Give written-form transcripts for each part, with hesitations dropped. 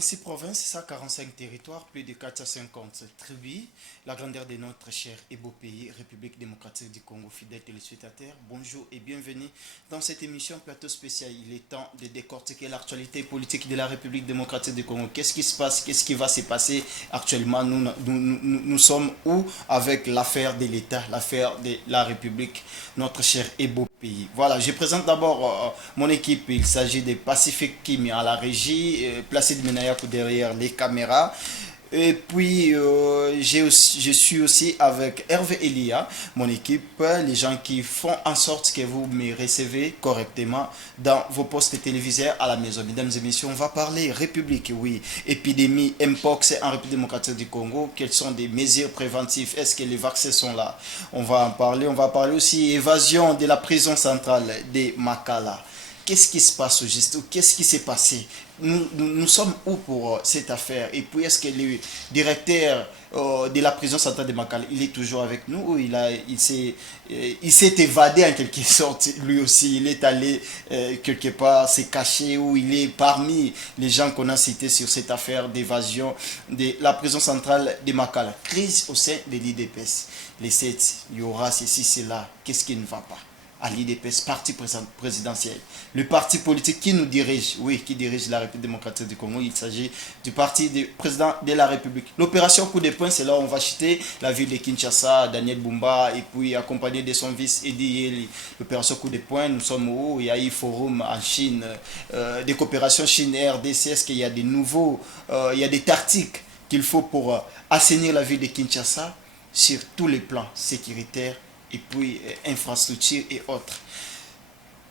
26 provinces, 145 territoires, plus de 450 tribus, la grandeur de notre cher et beau pays, République démocratique du Congo, fidèles téléspectateurs, bonjour et bienvenue dans cette émission plateau spécial. Il est temps de décortiquer l'actualité politique de la République démocratique du Congo. Qu'est-ce qui se passe? Qu'est-ce qui va se passer actuellement? Nous sommes où avec l'affaire de l'État, l'affaire de la République, notre cher et beau pays. Voilà, je présente d'abord mon équipe. Il s'agit de Pacific Kimi à la régie, Placide Menayakou derrière les caméras. Et puis, je suis aussi avec Hervé Elia, mon équipe, les gens qui font en sorte que vous me recevez correctement dans vos postes télévisés à la maison. Mesdames et messieurs, on va parler République, oui, épidémie Mpox en République démocratique du Congo. Quelles sont des mesures préventives? Est-ce que les vaccins sont là? On va en parler. On va parler aussi évasion de la prison centrale de Makala. Qu'est-ce qui se passe au juste? Qu'est-ce qui s'est passé? Nous sommes où pour cette affaire? Et puis, est-ce que le directeur de la prison centrale de Makala, il est toujours avec nous ou il s'est évadé en quelque sorte? Lui aussi, il est allé quelque part se cacher ou il est parmi les gens qu'on a cités sur cette affaire d'évasion de la prison centrale de Makala. Crise au sein de l'IDPS. Les 7, il y aura ceci, cela. Qu'est-ce qui ne va pas à l'IDPS, parti présidentiel, le parti politique qui nous dirige, oui, qui dirige la République démocratique du Congo. Il s'agit du parti du président de la République. L'opération coup de poing, c'est là où on va chuter la ville de Kinshasa, Daniel Bumba, et puis accompagné de son vice Edi Yeli. L'opération coup de poing, nous sommes où? Il y a eu forum en Chine, des coopérations Chine-RDC. Est-ce qu'il y a des nouveaux, il y a des tactiques qu'il faut pour assainir la ville de Kinshasa sur tous les plans sécuritaires et puis infrastructure et autres.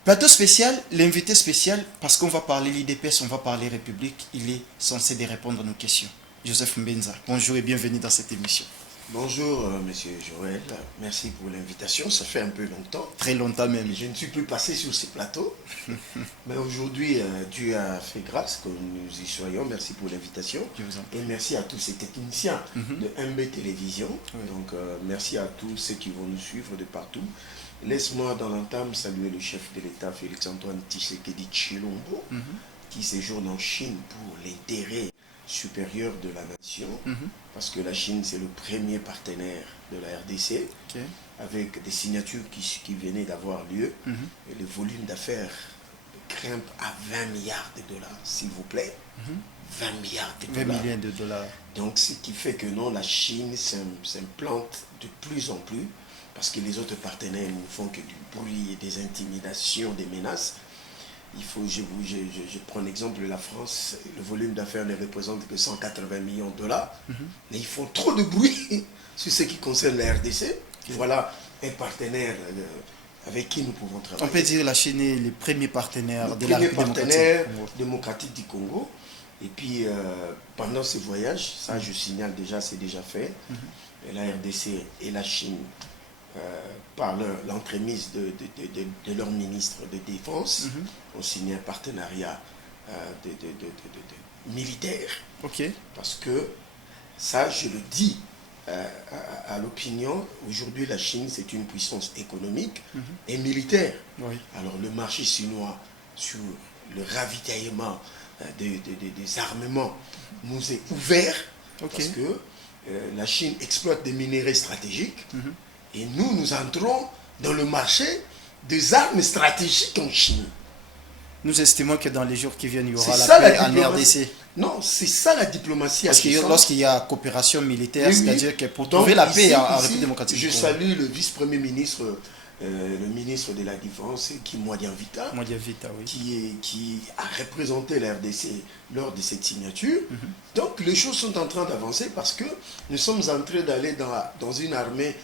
Plateau spécial, l'invité spécial, parce qu'on va parler l'IDPS, on va parler République, il est censé de répondre à nos questions. Joseph Mbenza, bonjour et bienvenue dans cette émission. Bonjour monsieur Joël, merci pour l'invitation, ça fait un peu longtemps. Très longtemps même. Je ne suis plus passé sur ces plateaux, mais aujourd'hui Dieu a fait grâce que nous y soyons, merci pour l'invitation. Et merci à tous ces techniciens de MB Télévision, donc merci à tous ceux qui vont nous suivre de partout. Laisse-moi dans l'entame saluer le chef de l'État Félix-Antoine Tshisekedi Tshilombo, qui séjourne en Chine pour l'intérêt supérieur de la nation, parce que la Chine c'est le premier partenaire de la RDC, avec des signatures qui venaient d'avoir lieu, et le volume d'affaires grimpe à 20 milliards de dollars, s'il vous plaît. 20 milliards de dollars. 20 millions de dollars. Donc ce qui fait que non, la Chine s'implante de plus en plus, parce que les autres partenaires ne font que du bruit, des intimidations, des menaces. Il faut, je prends l'exemple de la France, le volume d'affaires ne représente que 180 millions de dollars, mais ils font trop de bruit sur ce qui concerne la RDC. Voilà un partenaire avec qui nous pouvons travailler. On peut dire que la Chine est le premier partenaire de la République République démocratique du Congo. Et puis pendant ce voyage, ça je signale déjà, c'est déjà fait, et la RDC et la Chine, par l'entremise de leur ministre de Défense, ont signé un partenariat militaire. Parce que, ça je le dis à l'opinion, aujourd'hui la Chine c'est une puissance économique et militaire. Alors le marché chinois sur le ravitaillement des armements nous est ouvert, parce que la Chine exploite des minéraux stratégiques. Et nous entrons dans le marché des armes stratégiques en Chine. Nous estimons que dans les jours qui viennent, il y aura la paix en RDC. Non, c'est ça la diplomatie. Parce que lorsqu'il y a coopération militaire, c'est-à-dire que pour trouver la paix en République démocratique du Congo. Je Congo. salue le vice-premier ministre, le ministre de la Défense, Kim Wadianvita, qui a représenté la RDC lors de cette signature. Donc les choses sont en train d'avancer parce que nous sommes en train d'aller dans une armée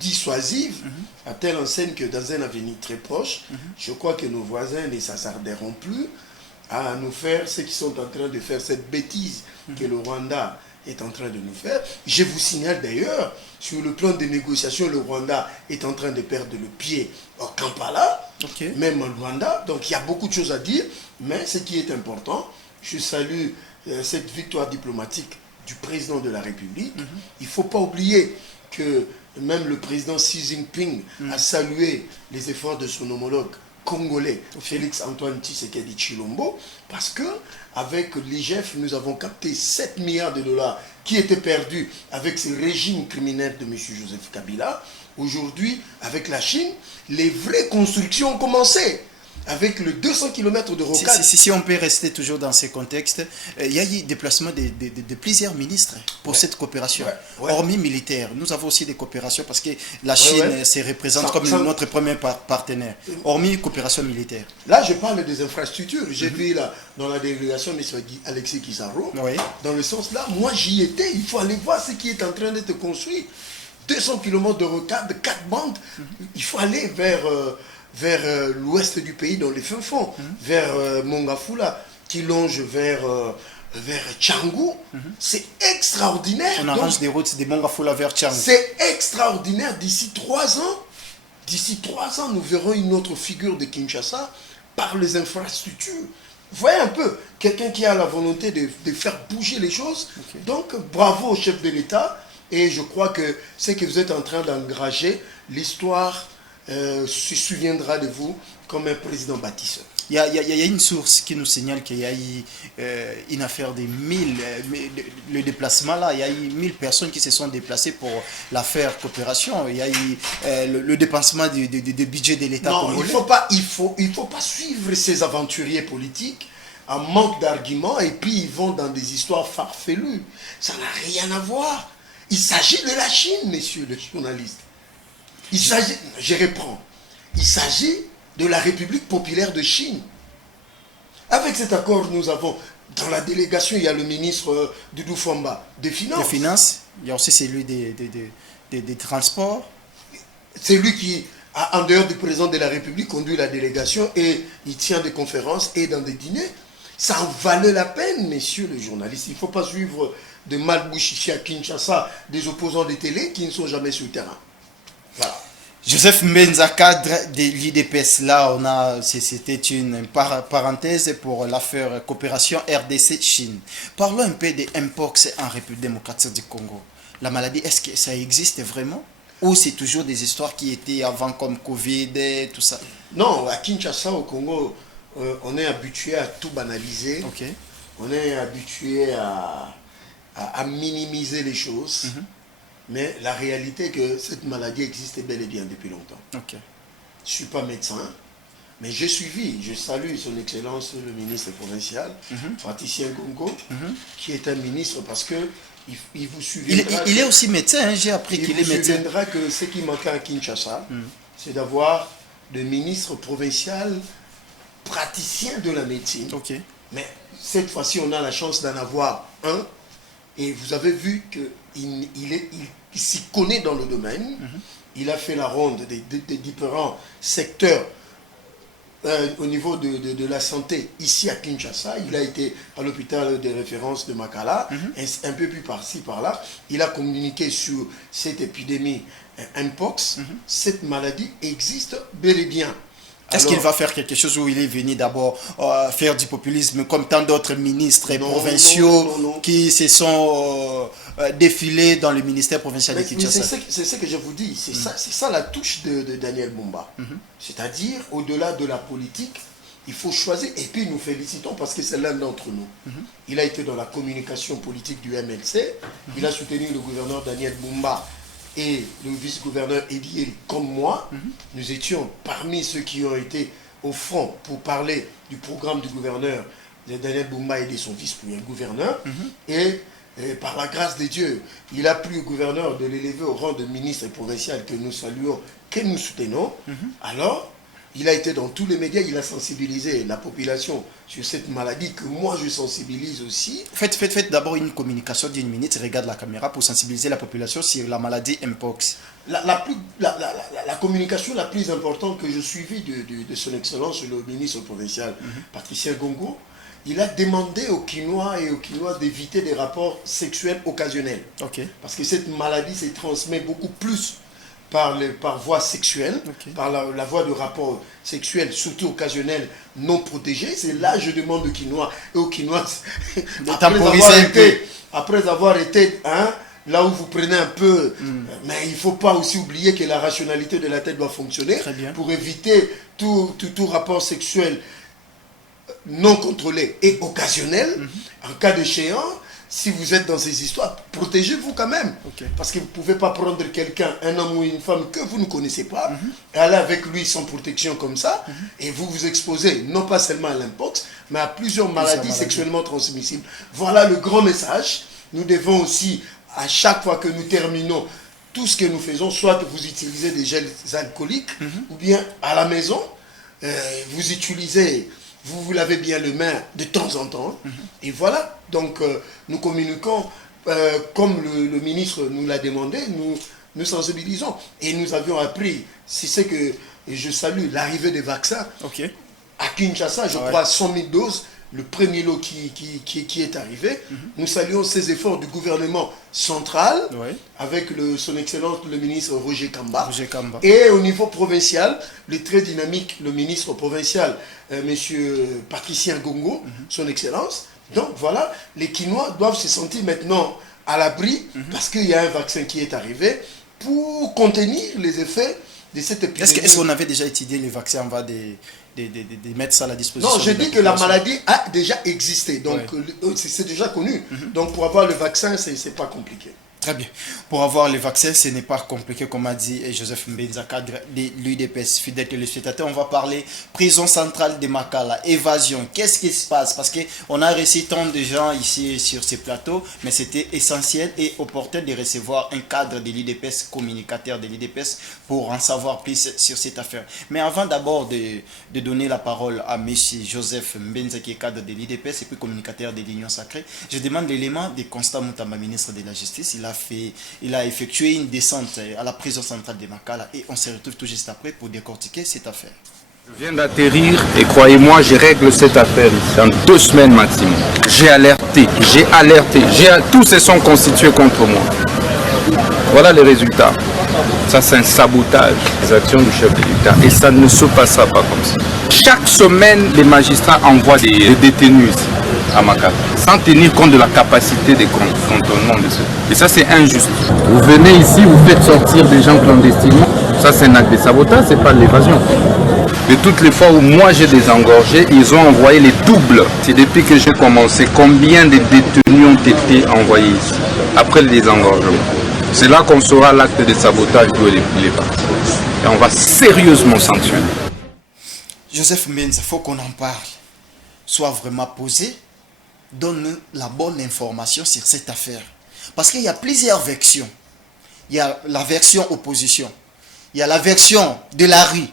dissuasive, à telle enseigne que dans un avenir très proche, je crois que nos voisins ne s'attarderont plus à nous faire ce qu'ils sont en train de faire, cette bêtise que le Rwanda est en train de nous faire. Je vous signale d'ailleurs, sur le plan des négociations, le Rwanda est en train de perdre le pied au Kampala, même en Rwanda, donc il y a beaucoup de choses à dire, mais ce qui est important, je salue cette victoire diplomatique du président de la République. Il ne faut pas oublier que même le président Xi Jinping a salué les efforts de son homologue congolais, Félix-Antoine Tshisekedi Tshilombo, parce que avec l'IGF, nous avons capté 7 milliards de dollars qui étaient perdus avec ce régime criminel de M. Joseph Kabila. Aujourd'hui, avec la Chine, les vraies constructions ont commencé. Avec le 200 km de rocade. Si on peut rester toujours dans ces contextes, il y a eu déplacement de plusieurs ministres pour cette coopération. Hormis militaire, nous avons aussi des coopérations parce que la Chine se représente comme notre premier partenaire. Hormis coopération militaire. Là, je parle des infrastructures. J'ai vu là, dans la délégation de M. Alexis Kizarro, dans le sens là, moi j'y étais, il faut aller voir ce qui est en train d'être construit. 200 km de rocade, 4 bandes, il faut aller vers l'ouest du pays, dans les fins fonds, vers Mongafula, qui longe vers Tchangou. C'est extraordinaire. On arrange des routes de Mongafula vers Tchangou. C'est extraordinaire. D'ici 3 ans, nous verrons une autre figure de Kinshasa par les infrastructures. Vous voyez un peu, quelqu'un qui a la volonté de faire bouger les choses. Donc, bravo au chef de l'État. Et je crois que ce que vous êtes en train d'engager, l'histoire se souviendra de vous comme un président bâtisseur. Il y a une source qui nous signale qu'il y a eu une affaire de 1000, le déplacement là, il y a eu 1000 personnes qui se sont déplacées pour l'affaire coopération. Il y a eu le dépensement du budget de l'État congolais. Il faut pas suivre ces aventuriers politiques en manque d'arguments et puis ils vont dans des histoires farfelues. Ça n'a rien à voir. Il s'agit de la Chine, messieurs les journalistes. Je reprends. Il s'agit de la République populaire de Chine. Avec cet accord, nous avons, dans la délégation, il y a le ministre Doudou Famba des Finances. Des Finances, il y a aussi celui des Transports. C'est lui qui, en dehors du président de la République, conduit la délégation et il tient des conférences et dans des dîners. Ça en valait la peine, messieurs les journalistes. Il ne faut pas suivre de malbouche ici à Kinshasa des opposants de télé qui ne sont jamais sur le terrain. Voilà. Joseph Mbenza, cadre de l'IDPS, là, c'était une parenthèse pour l'affaire coopération RDC-Chine. Parlons un peu de Mpox en République démocratique du Congo. La maladie, est-ce que ça existe vraiment? Ou c'est toujours des histoires qui étaient avant comme Covid et tout ça? Non, à Kinshasa, au Congo, on est habitué à tout banaliser. On est habitué à minimiser les choses. Mais la réalité est que cette maladie existe bel et bien depuis longtemps. Je ne suis pas médecin, mais j'ai suivi, je salue son Excellence le ministre provincial, Patricia Ngongo, qui est un ministre parce que il vous souviendra... Il est aussi médecin, j'ai appris qu'il est médecin. Il vous souviendra que ce qui manquait à Kinshasa, c'est d'avoir des ministres provinciaux praticiens de la médecine. Mais cette fois-ci, on a la chance d'en avoir un. Et vous avez vu qu'il s'y connaît dans le domaine. Il a fait la ronde des différents secteurs au niveau de la santé ici à Kinshasa. Il a été à l'hôpital de référence de Makala, un peu plus par-ci, par-là. Il a communiqué sur cette épidémie Mpox. Cette maladie existe bel et bien. Est-ce qu'il va faire quelque chose où il est venu d'abord faire du populisme comme tant d'autres ministres provinciaux qui se sont défilés dans le ministère provincial de Kinshasa? C'est ce que je vous dis, c'est ça la touche de Daniel Bumba. C'est-à-dire, au-delà de la politique, il faut choisir, et puis nous félicitons parce que c'est l'un d'entre nous. Il a été dans la communication politique du MLC, il a soutenu le gouverneur Daniel Bumba et le vice-gouverneur Ediel comme moi. Nous étions parmi ceux qui ont été au front pour parler du programme du gouverneur de Daniel Bumba et de son vice-gouverneur. Et par la grâce de Dieu, il a plu au gouverneur de l'élever au rang de ministre provincial que nous saluons, que nous soutenons. Alors, il a été dans tous les médias, il a sensibilisé la population sur cette maladie que moi je sensibilise aussi. Faites d'abord une communication d'1 minute, regarde la caméra pour sensibiliser la population sur la maladie Mpox. La communication la plus importante que je suivis de son Excellence, le ministre provincial Patricia Ngongo, il a demandé aux Quinois et aux Quinois d'éviter des rapports sexuels occasionnels. Parce que cette maladie se transmet beaucoup plus par voie sexuelle, par la voie de rapport sexuel, surtout occasionnel, non protégé. C'est là je demande aux Quinois et aux Quinois, après avoir été là où vous prenez un peu, mais il ne faut pas aussi oublier que la rationalité de la tête doit fonctionner pour éviter tout rapport sexuel non contrôlé et occasionnel. En cas d'échéant, si vous êtes dans ces histoires, protégez-vous quand même. Parce que vous ne pouvez pas prendre quelqu'un, un homme ou une femme que vous ne connaissez pas, et aller avec lui sans protection comme ça, et vous vous exposez non pas seulement à l'impox, mais à plusieurs maladies sexuellement transmissibles. Voilà le grand message. Nous devons aussi, à chaque fois que nous terminons tout ce que nous faisons, soit vous utilisez des gels alcooliques, ou bien à la maison, vous utilisez... Vous lavez bien les mains de temps en temps. Et voilà. Donc, nous communiquons comme le ministre nous l'a demandé. Nous sensibilisons. Et nous avions appris, si c'est que je salue l'arrivée des vaccins à Kinshasa, je crois 100 000 doses. Le premier lot qui est arrivé. Nous saluons ces efforts du gouvernement central avec son Excellence le ministre Roger Kamba. Et au niveau provincial, le très dynamique, le ministre provincial, monsieur Patricien Gongo, son Excellence. Donc voilà, les Quinois doivent se sentir maintenant à l'abri parce qu'il y a un vaccin qui est arrivé pour contenir les effets de cette épidémie. Est-ce qu'on avait déjà étudié les vaccins avant de mettre ça à la disposition? Non, je dis que la maladie a déjà existé, donc c'est déjà connu. Donc pour avoir le vaccin, c'est pas compliqué. Très bien. Pour avoir le vaccin, ce n'est pas compliqué, comme a dit Joseph Mbenza, cadre de l'UDPS. Fidèle téléspectateur, on va parler prison centrale de Makala, évasion. Qu'est-ce qui se passe? Parce qu'on a reçu tant de gens ici sur ces plateaux, mais c'était essentiel et opportun de recevoir un cadre de l'UDPS, communicateur de l'UDPS, pour en savoir plus sur cette affaire. Mais avant d'abord de donner la parole à M. Joseph Mbenza, qui est cadre de l'UDPS et puis communicateur de l'Union Sacrée, je demande l'élément de Constant Moutamba, ministre de la Justice. Il a effectué une descente à la prison centrale de Makala et on se retrouve tout juste après pour décortiquer cette affaire. Je viens d'atterrir et croyez-moi, je règle cette affaire ici en 2 semaines maximum. J'ai alerté, tous se sont constitués contre moi. Voilà les résultats. Ça, c'est un sabotage des actions du chef de l'État et ça ne se passera pas comme ça. Chaque semaine, les magistrats envoient des détenus ici à Makala, sans tenir compte de la capacité de contournement de ceux. Et ça, c'est injuste. Vous venez ici, vous faites sortir des gens clandestinement. Ça, c'est un acte de sabotage, c'est pas de l'évasion. De toutes les fois où moi j'ai désengorgé, ils ont envoyé les doubles. C'est depuis que j'ai commencé. Combien de détenus ont été envoyés ici après le désengorgement? C'est là qu'on saura l'acte de sabotage d'où il est parti. Et on va sérieusement sanctionner. Joseph Mbenza, il faut qu'on en parle. Soit vraiment posé, donne la bonne information sur cette affaire. Parce qu'il y a plusieurs versions. Il y a la version opposition. Il y a la version de la rue.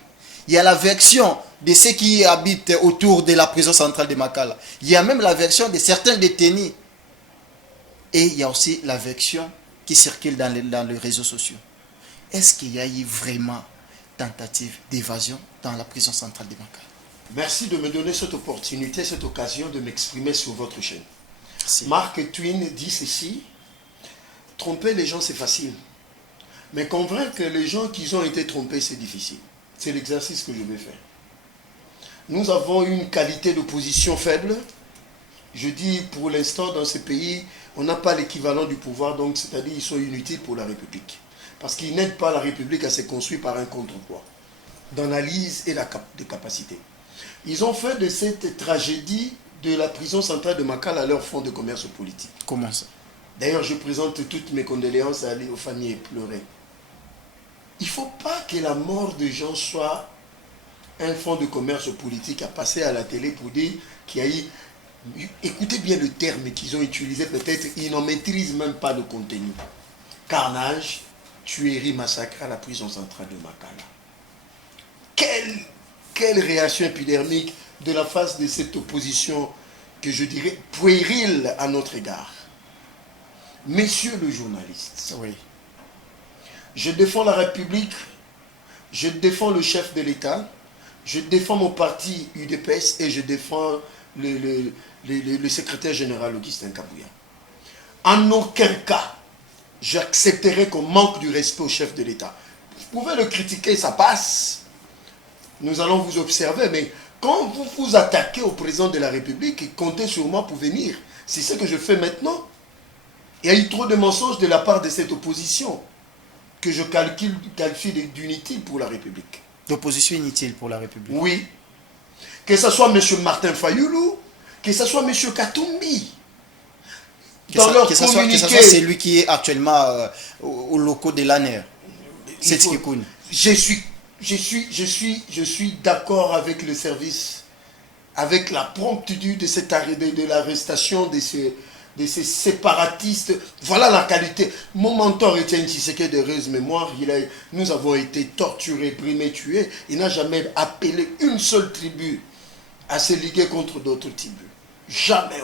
Il y a la version de ceux qui habitent autour de la prison centrale de Makala. Il y a même la version de certains détenus. Et il y a aussi la version qui circule dans les réseaux sociaux. Est-ce qu'il y a eu vraiment tentative d'évasion dans la prison centrale de Makala? Merci de me donner cette opportunité, cette occasion de m'exprimer sur votre chaîne. Merci. Mark Twain dit ceci: tromper les gens c'est facile, mais convaincre les gens qu'ils ont été trompés c'est difficile. C'est l'exercice que je vais faire. Nous avons une qualité d'opposition faible. Je dis pour l'instant dans ce pays, on n'a pas l'équivalent du pouvoir, donc c'est-à-dire ils sont inutiles pour la République. Parce qu'ils n'aident pas la République à se construire par un contrepoids, d'analyse et de capacité. Ils ont fait de cette tragédie de la prison centrale de Makala leur fonds de commerce politique. Comment ça? D'ailleurs, je présente toutes mes condoléances aux familles éplorées. Il ne faut pas que la mort de gens soit un fonds de commerce politique à passer à la télé pour dire qu'il y a eu... Écoutez bien le terme qu'ils ont utilisé, peut-être ils n'en maîtrisent même pas le contenu. Carnage, tuerie, massacre à la prison centrale de Makala. Quelle réaction épidermique de la face de cette opposition que je dirais puérile à notre égard. Messieurs les journalistes, oui. Je défends la République, je défends le chef de l'État, je défends mon parti UDPS et je défends le secrétaire général Augustin Kabouya. En aucun cas, j'accepterai qu'on manque du respect au chef de l'État. Vous pouvez le critiquer, ça passe. Nous allons vous observer, mais quand vous vous attaquez au président de la République, comptez sur moi pour venir. C'est ce que je fais maintenant. Il y a eu trop de mensonges de la part de cette opposition que je qualifie d'inutile pour la République. D'opposition inutile pour la République. Oui. Que ce soit M. Martin Fayoulou, que ce soit M. Katumbi. Dans leur communiqué... Que ce soit celui qui est actuellement au locaux de l'ANER. C'est ce qui compte. Je suis d'accord avec le service, avec la promptitude de cette arrêté, de l'arrestation de ces séparatistes. Voilà la qualité. Mon mentor Étienne Tshisekedi de heureuse mémoire, nous avons été torturés, brimés, tués. Il n'a jamais appelé une seule tribu à se liguer contre d'autres tribus. Jamais.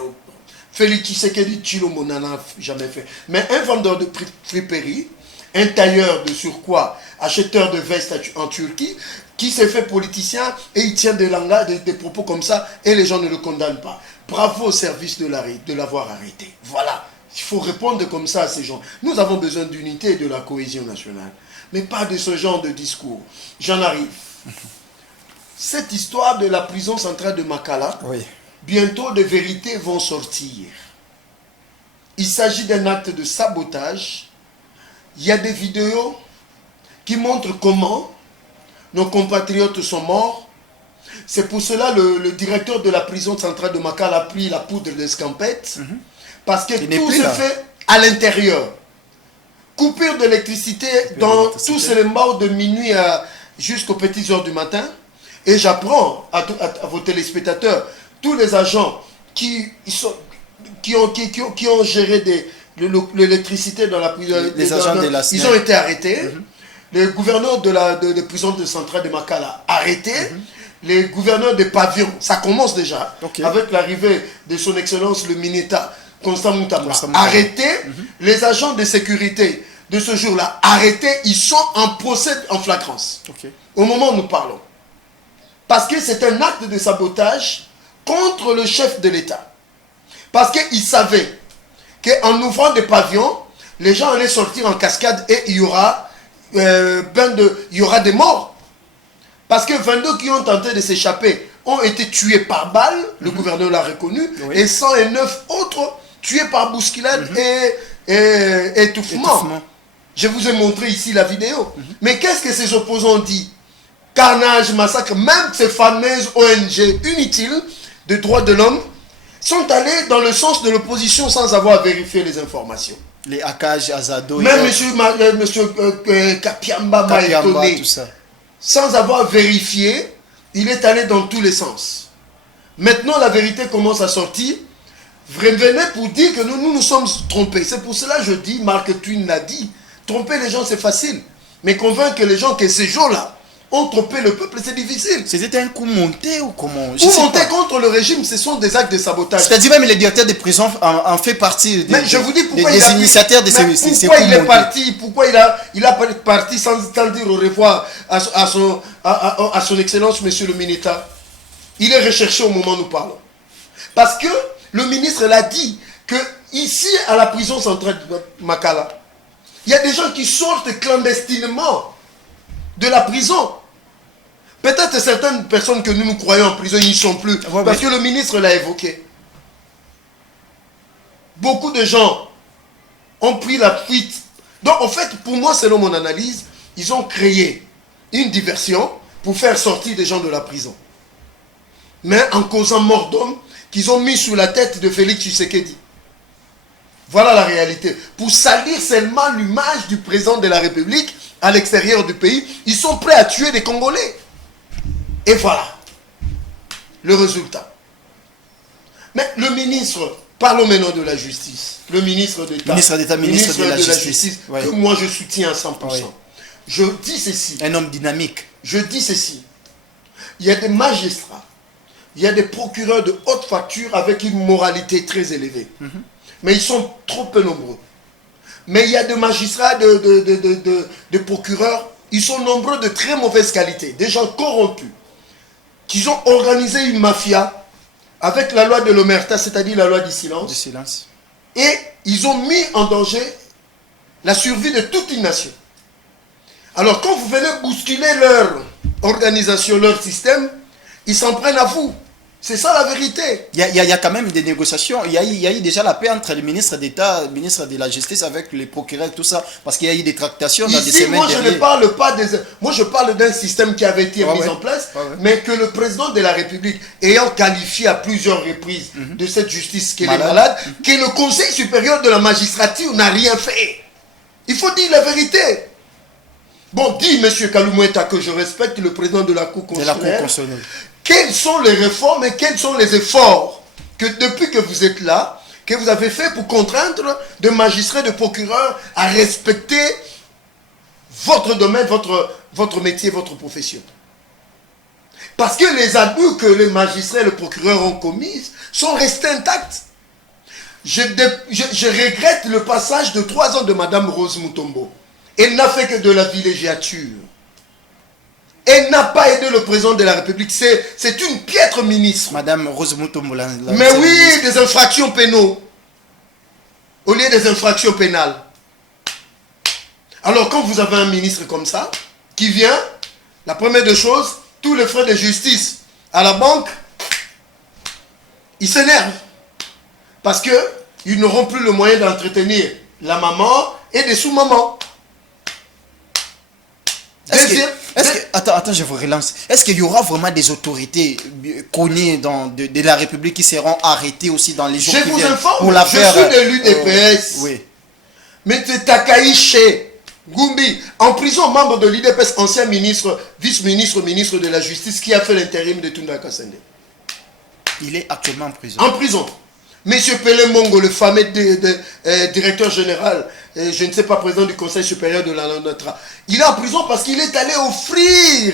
Félix Tshisekedi Tshilombo n'en a jamais fait. Mais un vendeur de friperie, un tailleur de surcroît, acheteur de vestes en Turquie, qui s'est fait politicien et il tient des propos comme ça et les gens ne le condamnent pas. Bravo au service de l'avoir arrêté. Voilà. Il faut répondre comme ça à ces gens. Nous avons besoin d'unité et de la cohésion nationale. Mais pas de ce genre de discours. J'en arrive. Cette histoire de la prison centrale de Makala, oui. Bientôt des vérités vont sortir. Il s'agit d'un acte de sabotage. Il y a des vidéos qui montrent comment nos compatriotes sont morts. C'est pour cela le directeur de la prison centrale de Makala a pris la poudre d'escampette. Parce que tout se fait à l'intérieur. Coupure d'électricité dans tous les morts de minuit jusqu'aux petites heures du matin. Et j'apprends à vos téléspectateurs, tous les agents qui ont géré l'électricité dans la prison, ils ont été arrêtés. Le gouverneur de la prison de centrale de Makala arrêté. Les gouverneurs des pavillons, ça commence déjà, avec l'arrivée de son excellence le Mineta Constant Moutamba, arrêté. Les agents de sécurité de ce jour-là arrêtés, ils sont en procès en flagrance. Au moment où nous parlons. Parce que c'est un acte de sabotage contre le chef de l'État. Parce qu'ils savaient qu'en ouvrant des pavillons, les gens allaient sortir en cascade et il y aura, des morts. Parce que 22 qui ont tenté de s'échapper ont été tués par balle, le gouverneur l'a reconnu, et 109 autres tués par bousculade et étouffement. Je vous ai montré ici la vidéo. Mais qu'est-ce que ces opposants ont dit? Carnage, massacre, même ces fameuses ONG inutiles de droits de l'homme sont allés dans le sens de l'opposition sans avoir vérifié les informations. Les Akaj, Azado... Même monsieur Kapiamba m'a étonné. Tout ça. Sans avoir vérifié, il est allé dans tous les sens. Maintenant, la vérité commence à sortir. Venez pour dire que nous sommes trompés. C'est pour cela que je dis, Mark Twain l'a dit, tromper les gens c'est facile. Mais convaincre les gens que ces gens-là ont trompé le peuple, c'est difficile. C'était un coup monté ou comment? Coup monté contre le régime, ce sont des actes de sabotage. C'est-à-dire même les directeurs des prisons en fait partie mais je vous dis pourquoi des initiateurs de ces coups montés. Pourquoi il est parti sans dire au revoir à son excellence, monsieur le Mineta. Il est recherché au moment où nous parlons. Parce que le ministre l'a dit que ici, à la prison centrale de Makala, il y a des gens qui sortent clandestinement de la prison. Peut-être certaines personnes que nous croyons en prison, ils n'y sont plus. Parce que le ministre l'a évoqué. Beaucoup de gens ont pris la fuite. Donc en fait, pour moi, selon mon analyse, ils ont créé une diversion pour faire sortir des gens de la prison. Mais en causant mort d'homme qu'ils ont mis sous la tête de Félix Tshisekedi. Voilà la réalité. Pour salir seulement l'image du président de la République à l'extérieur du pays, ils sont prêts à tuer des Congolais. Et voilà le résultat. Mais le ministre, parlons maintenant de la justice. Le ministre d'État. Ministre d'État, ministre de la justice. Que moi je soutiens à 100%. Oui. Je dis ceci. Un homme dynamique. Je dis ceci. Il y a des magistrats, il y a des procureurs de haute facture avec une moralité très élevée. Mais ils sont trop peu nombreux. Mais il y a des magistrats, de procureurs, ils sont nombreux de très mauvaise qualité, des gens corrompus, qui ont organisé une mafia avec la loi de l'omerta, c'est-à-dire la loi du silence. Et ils ont mis en danger la survie de toute une nation. Alors quand vous venez bousculer leur organisation, leur système, ils s'en prennent à vous. C'est ça la vérité. Il y a quand même des négociations. Il y a eu déjà la paix entre le ministre d'État, le ministre de la Justice avec les procureurs, tout ça. Parce qu'il y a eu des tractations dans des semaines dernières. Je ne parle pas des... Moi, je parle d'un système qui avait été mis en place, mais que le président de la République, ayant qualifié à plusieurs reprises de cette justice qu'elle est malade, que le Conseil supérieur de la magistrature n'a rien fait. Il faut dire la vérité. Bon, dis, M. Kaloumoueta, que je respecte le président de la Cour constitutionnelle. Quelles sont les réformes et quels sont les efforts que depuis que vous êtes là, que vous avez fait pour contraindre de magistrats, de procureurs à respecter votre domaine, votre métier, votre profession? Parce que les abus que les magistrats et les procureurs ont commis sont restés intacts. Je regrette le passage de 3 ans de Mme Rose Mutombo. Elle n'a fait que de la villégiature. Elle n'a pas aidé le président de la République. C'est une piètre ministre. Madame Rose Mutombo. Mais oui, des infractions pénaux. Au lieu des infractions pénales. Alors quand vous avez un ministre comme ça, qui vient, la première des choses, tous les frais de justice à la banque, ils s'énervent. Parce qu'ils n'auront plus le moyen d'entretenir la maman et des sous-mamans. Attends, je vous relance. Est-ce qu'il y aura vraiment des autorités connues de la République qui seront arrêtées aussi dans les jours qui viennent? Je vous informe, je suis de l'UDPS. Oui. Mais Takaïche Goumbi, en prison, membre de l'UDPS, ancien ministre, vice-ministre, ministre de la Justice, qui a fait l'intérim de Tunda Kassende. Il est actuellement en prison. En prison. Monsieur Pelé Mongo, le fameux directeur général, je ne sais pas, président du Conseil supérieur de la Natra, il est en prison parce qu'il est allé offrir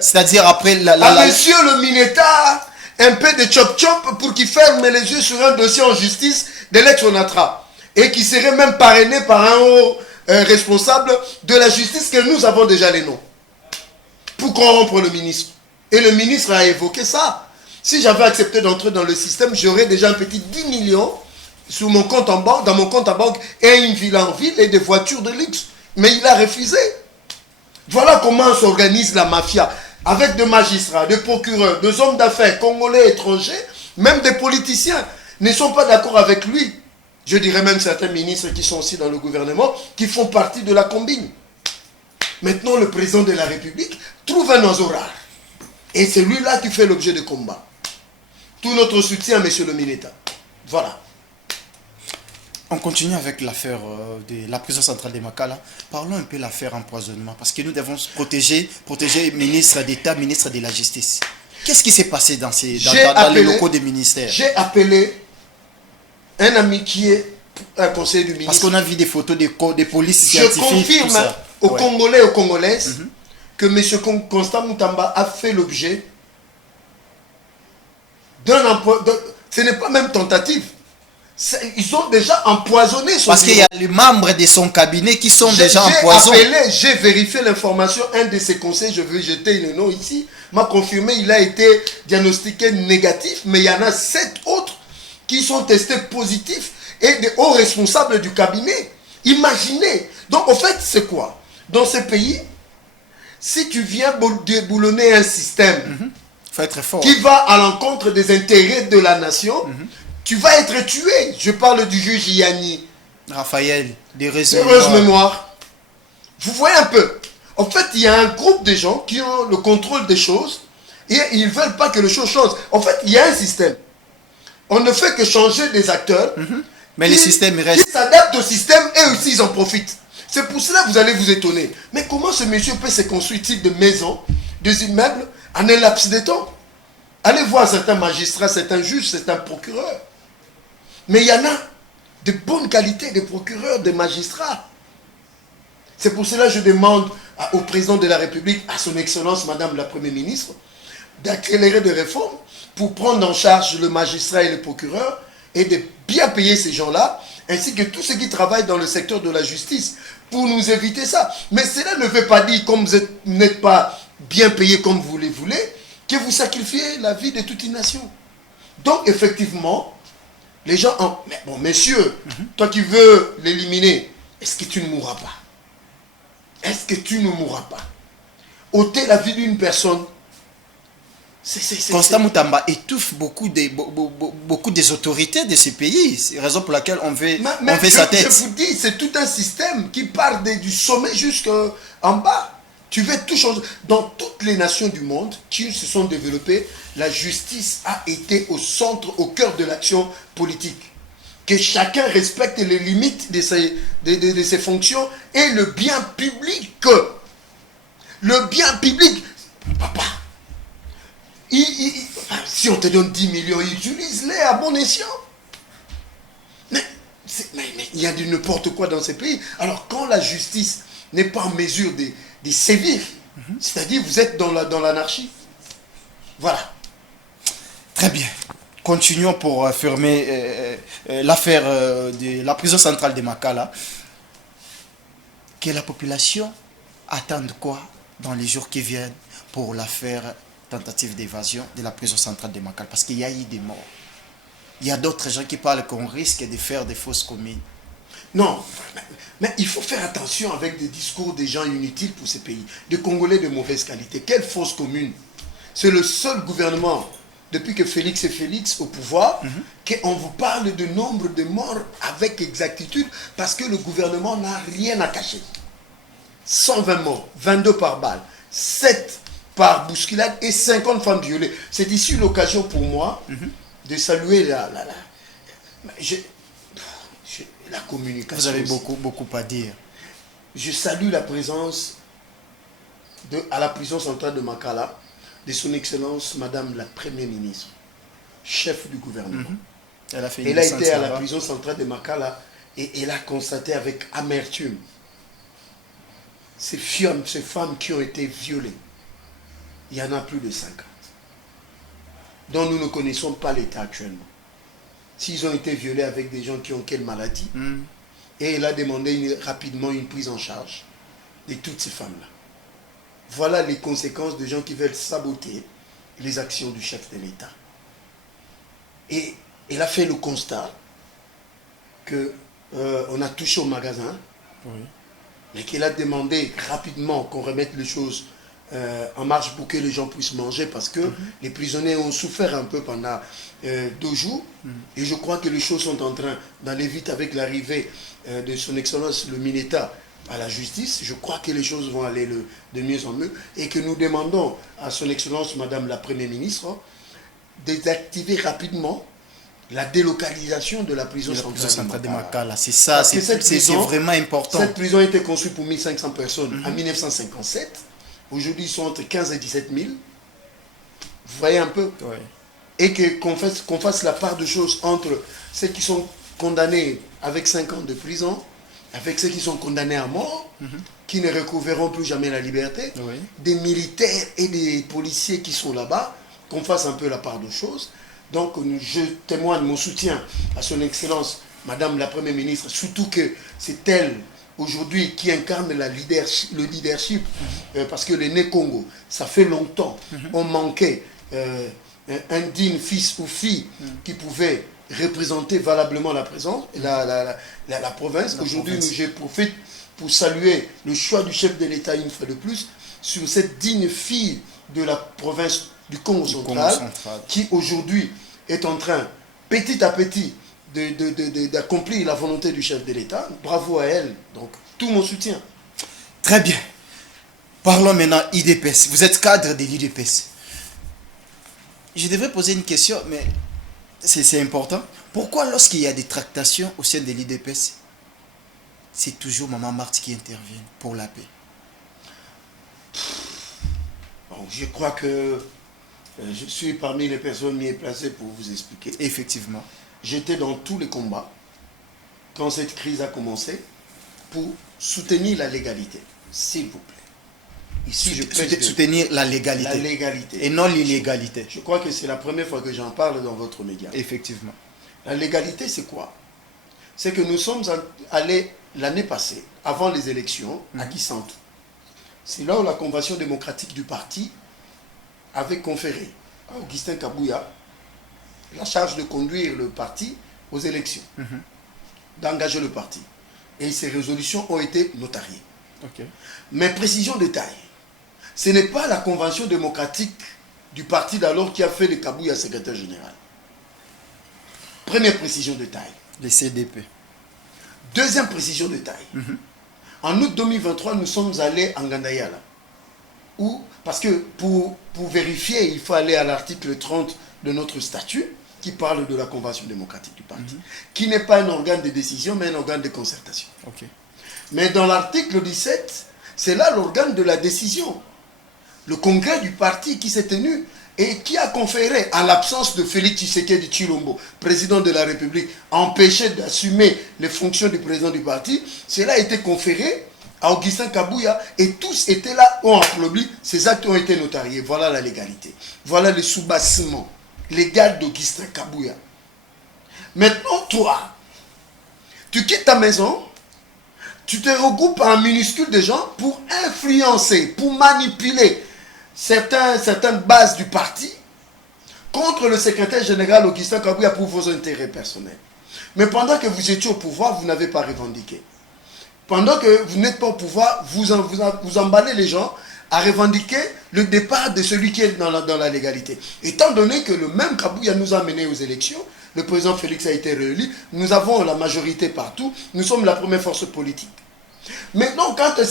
c'est-à-dire après à monsieur le Mineta un peu de chop-chop pour qu'il ferme les yeux sur un dossier en justice de l'ex-Onatra et qui serait même parrainé par un haut responsable de la justice que nous avons déjà les noms pour corrompre le ministre. Et le ministre a évoqué ça. Si j'avais accepté d'entrer dans le système, j'aurais déjà un petit 10 millions sur mon compte en banque, dans mon compte en banque, et une villa en ville et des voitures de luxe. Mais il a refusé. Voilà comment s'organise la mafia. Avec des magistrats, des procureurs, des hommes d'affaires, congolais, étrangers, même des politiciens ne sont pas d'accord avec lui. Je dirais même certains ministres qui sont aussi dans le gouvernement, qui font partie de la combine. Maintenant, le président de la République trouve un oiseau rare. Et c'est lui-là qui fait l'objet de combat. Tout notre soutien, monsieur le Mineta. Voilà. On continue avec l'affaire de la prison centrale de Makala. Parlons un peu de l'affaire empoisonnement. Parce que nous devons protéger le ministre d'État, ministre de la Justice. Qu'est-ce qui s'est passé dans les locaux des ministères? J'ai appelé un ami qui est un conseiller du ministre. Parce qu'on a vu des photos des polices scientifiques. Je confirme aux Congolais et aux Congolaises que M. Constant Moutamba a fait l'objet d'un emploi. Ce n'est pas même tentative. Ils ont déjà empoisonné son Parce qu'il y a les membres de son cabinet qui sont déjà empoisonnés. J'ai vérifié l'information. Un de ses conseils, je veux jeter le nom ici, m'a confirmé il a été diagnostiqué négatif, mais il y en a 7 autres qui sont testés positifs et des hauts responsables du cabinet. Imaginez. Donc, en fait, c'est quoi? Dans ce pays, si tu viens déboulonner un système faut être fort, qui va à l'encontre des intérêts de la nation, tu vas être tué. Je parle du juge Yanni Raphaël, des heureuse mémoire. Vous voyez un peu. En fait, il y a un groupe de gens qui ont le contrôle des choses et ils ne veulent pas que les choses changent. En fait, il y a un système. On ne fait que changer des acteurs mais les systèmes restent. Qui s'adaptent au système et aussi ils en profitent. C'est pour cela que vous allez vous étonner. Mais comment ce monsieur peut se construire de maisons, des immeubles en un laps de temps? Allez voir certains magistrats, certains juges, certains procureurs. Mais il y en a de bonne qualité, des procureurs, des magistrats. C'est pour cela que je demande au président de la République, à son excellence, madame la première ministre, d'accélérer des réformes pour prendre en charge le magistrat et le procureur et de bien payer ces gens-là, ainsi que tous ceux qui travaillent dans le secteur de la justice, pour nous éviter ça. Mais cela ne veut pas dire, comme vous n'êtes pas bien payé comme vous le voulez, que vous sacrifiez la vie de toute une nation. Donc, effectivement, les gens... Mais bon, messieurs, toi qui veux l'éliminer, est-ce que tu ne mourras pas? Est-ce que tu ne mourras pas? Ôter la vie d'une personne, Constant Moutamba étouffe beaucoup des autorités de ces pays. C'est la raison pour laquelle on veut sa tête. Je vous dis, c'est tout un système qui part du sommet jusqu'en bas. Tu veux tout changer. Dans toutes les nations du monde qui se sont développées, la justice a été au centre, au cœur de l'action politique. Que chacun respecte les limites de ses fonctions et le bien public. Le bien public. Papa, si on te donne 10 millions, utilise-les à bon escient. Mais il y a du n'importe quoi dans ces pays. Alors quand la justice n'est pas en mesure de sévir, c'est-à-dire vous êtes dans l'anarchie. Voilà. Très bien. Continuons pour fermer l'affaire de la prison centrale de Makala. Que la population attende quoi dans les jours qui viennent pour l'affaire tentative d'évasion de la prison centrale de Makala? Parce qu'il y a eu des morts. Il y a d'autres gens qui parlent qu'on risque de faire des fausses communes. Non, mais il faut faire attention avec des discours des gens inutiles pour ces pays. Des Congolais de mauvaise qualité. Quelle fausse commune? C'est le seul gouvernement, depuis que Félix est Félix au pouvoir, qu'on vous parle de nombre de morts avec exactitude, parce que le gouvernement n'a rien à cacher. 120 morts, 22 par balle, 7 par bousculade et 50 femmes violées. C'est ici l'occasion pour moi de saluer la communication. Vous avez beaucoup à dire. Je salue la présence à la prison centrale de Makala de son Excellence Madame la Première ministre, chef du gouvernement. Elle a été à la prison centrale de Makala et elle a constaté avec amertume ces femmes qui ont été violées. Il y en a plus de 50, dont nous ne connaissons pas l'état actuellement. S'ils ont été violés avec des gens qui ont quelle maladie. Et elle a demandé rapidement une prise en charge de toutes ces femmes-là. Voilà les conséquences de gens qui veulent saboter les actions du chef de l'État. Et elle a fait le constat qu'on a touché au magasin, mais qu'elle a demandé rapidement qu'on remette les choses en marche pour que les gens puissent manger, parce que les prisonniers ont souffert un peu pendant 2 jours. Et je crois que les choses sont en train d'aller vite avec l'arrivée de son Excellence le Mineta à la justice. Je crois que les choses vont aller de mieux en mieux et que nous demandons à son Excellence Madame la Première ministre d'activer rapidement la délocalisation de la prison centrale de Makala. C'est ça, c'est vraiment important. Cette prison a été construite pour 1500 personnes en 1957. Aujourd'hui, ils sont entre 15 et 17 000. Vous voyez un peu? Et qu'on fasse la part de choses entre ceux qui sont condamnés avec 5 ans de prison, avec ceux qui sont condamnés à mort, qui ne retrouveront plus jamais la liberté, des militaires et des policiers qui sont là-bas, qu'on fasse un peu la part de choses. Donc, je témoigne mon soutien à son Excellence, Madame la Première ministre, surtout que c'est elle, aujourd'hui, qui incarne le leadership, parce que les Né-Congo, ça fait longtemps, on manquait un digne fils ou fille qui pouvait représenter valablement la province. Aujourd'hui, je profite pour saluer le choix du chef de l'État une fois de plus sur cette digne fille de la province du Congo central, qui aujourd'hui est en train, petit à petit, d'accomplir la volonté du chef de l'État. Bravo à elle. Donc, tout mon soutien. Très bien. Parlons maintenant IDPS. Vous êtes cadre de l'IDPS. Je devrais poser une question, mais c'est important. Pourquoi lorsqu'il y a des tractations au sein de l'IDPS, c'est toujours Maman Marthe qui intervient pour la paix? Bon, je crois que je suis parmi les personnes mieux placées pour vous expliquer. Effectivement. J'étais dans tous les combats quand cette crise a commencé pour soutenir la légalité, s'il vous plaît. Ici, soutenir la légalité. La légalité. Et non l'illégalité. Je crois que c'est la première fois que j'en parle dans votre média. Effectivement. La légalité, c'est quoi? C'est que nous sommes allés l'année passée, avant les élections, à Kisantu. C'est là où la Convention démocratique du parti avait conféré à Augustin Kabouya la charge de conduire le parti aux élections, d'engager le parti. Et ces résolutions ont été notariées. Mais précision de taille, ce n'est pas la Convention démocratique du parti d'alors qui a fait le Kabouya secrétaire général. Première précision de taille. Les CDP. Deuxième précision de taille. En août 2023, nous sommes allés en Gandayala. Parce que pour vérifier, il faut aller à l'article 30 de notre statut qui parle de la Convention démocratique du parti, qui n'est pas un organe de décision, mais un organe de concertation. Mais dans l'article 17, c'est là l'organe de la décision. Le congrès du parti qui s'est tenu et qui a conféré, en l'absence de Félix Tshisekedi Tshilombo, président de la République, empêché d'assumer les fonctions du président du parti, cela a été conféré à Augustin Kabouya et tous étaient là, ont applaudi, ces actes ont été notariés. Voilà la légalité. Voilà le soubassement légal d'Augustin Kabouya. Maintenant, toi, tu quittes ta maison, tu te regroupes en minuscule de gens pour influencer, pour manipuler certaines bases du parti contre le secrétaire général Augustin Kabouya pour vos intérêts personnels. Mais pendant que vous étiez au pouvoir, vous n'avez pas revendiqué. Pendant que vous n'êtes pas au pouvoir, vous emballez les gens à revendiquer le départ de celui qui est dans la légalité. Étant donné que le même Kabouya nous a menés aux élections, le président Félix a été réélu, nous avons la majorité partout, nous sommes la première force politique. Maintenant, quant à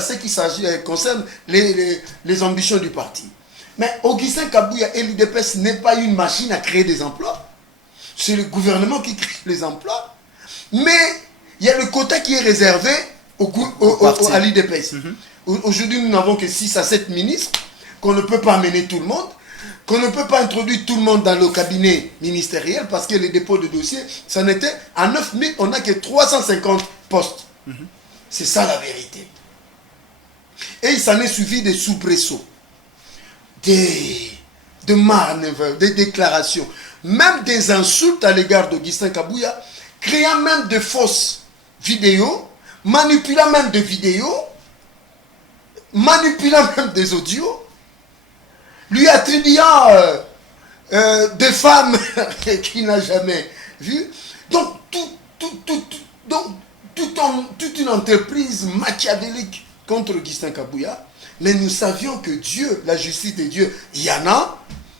ce qui concerne les ambitions du parti, mais Augustin Kabouya et l'UDPS n'est pas une machine à créer des emplois. C'est le gouvernement qui crée les emplois. Mais il y a le quota qui est réservé à l'UDPS. Aujourd'hui, nous n'avons que 6 à 7 ministres, qu'on ne peut pas amener tout le monde, qu'on ne peut pas introduire tout le monde dans le cabinet ministériel parce que les dépôts de dossiers, ça n'était à 9000, on n'a que 350 postes. C'est ça la vérité. Et il s'en est suivi des soubresauts, de manœuvres, des déclarations, même des insultes à l'égard d'Augustin Kabouya, créant même de fausses vidéos, manipulant même des vidéos, manipulant même des audios, lui attribuant des femmes qu'il n'a jamais vues. Donc, toute une entreprise machiavélique contre Augustin Kabouya. Mais nous savions que Dieu, la justice de Dieu, il y en a,